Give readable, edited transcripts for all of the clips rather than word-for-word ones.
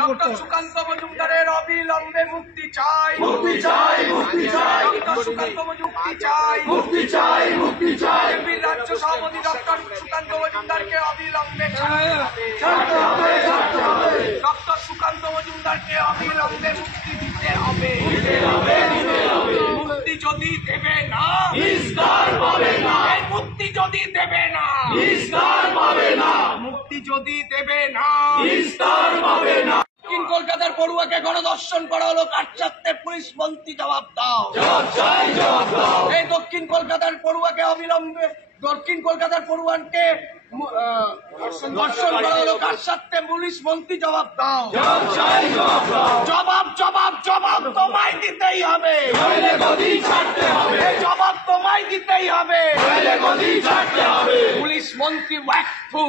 Doctor Sukanta মজুমদারের অবিলম্বে মুক্তি চাই, মুক্তি চাই, মুক্তি চাই। ডক্টর সুকান্ত মুক্তি চাই, মুক্তি চাই, মুক্তি চাই। বিজেপির রাজ্য সভাপতি ডক্টর সুকান্ত মজুমদারকে অবিলম্বে ছাড়তে হবে। ডক্টর সুকান্ত মজুমদারকে অবিলম্বে মুক্তি দিতে হবে। মুক্তি যদি দেবে না, পাবে না। এই মুক্তি যদি দেবে না, পাবে না। মুক্তি যদি দেবে না, পাবে না। দক্ষিণ কলকাতার পড়ুয়াকে গণধর্ষণ করা হলো, কাটছাত্তে পুলিশ মন্ত্রী জবাব দাও। এই দক্ষিণ কলকাতার পড়ুয়াকে অবিলম্বে, দক্ষিণ কলকাতার পড়ুয়াকে ধর্ষণ করা হলো, কাটছাত্তে পুলিশ মন্ত্রী জবাব দাও। জবাব জবাব জবাব তোমায় দিতেই হবে, জবাব তোমায় দিতেই হবে। পুলিশ মন্ত্রী ওয়াক্তু,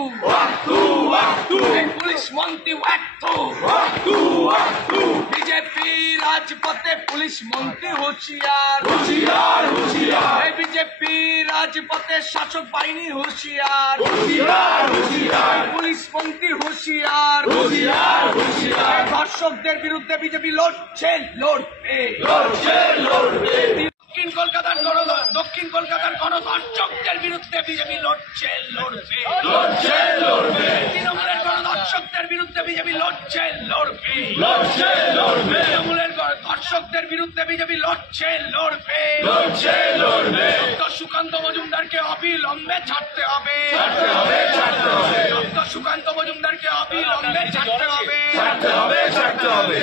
পুলিশ মন্ত্রী ওয়াক্তু। বিজেপি রাজপথে পুলিশ মন্ত্রী হুঁশিয়ার, হুঁশিয়ার, হুঁশিয়ার। বিজেপি রাজপথে শাসক বাহিনী হুঁশিয়ার, হুঁশিয়ার, হুঁশিয়ার। পুলিশ মন্ত্রী হুঁশিয়ার, হুঁশিয়ার, হুঁশিয়ার। ধর্ষকদের বিরুদ্ধে বিজেপি লড়ছে, লড়বে, লড়ছে, লড়বে। দক্ষিণ কলকাতার গণধর্ষকদের বিরুদ্ধে বিজেপি লড়ছে, লড়বে, লড়ছে, লড়বে। তৃণমূলের গণধর্ষকদের বিরুদ্ধে বিজেপি লড়ছে, লড়বে, লড়ছে, লড়বে। তৃণমূলের ধর্ষকদের বিরুদ্ধে বিজেপি লড়ছে, লড়বে, লড়ছে, লড়বে। ডক্টর সুকান্ত মজুমদারকে অবিলম্বে ছাড়তে হবে, ছাড়তে হবে, ছাড়তে হবে। ডক্টর সুকান্ত মজুমদারকে অবিলম্বে ছাড়তে হবে, ছাড়তে হবে, ছাড়তে হবে।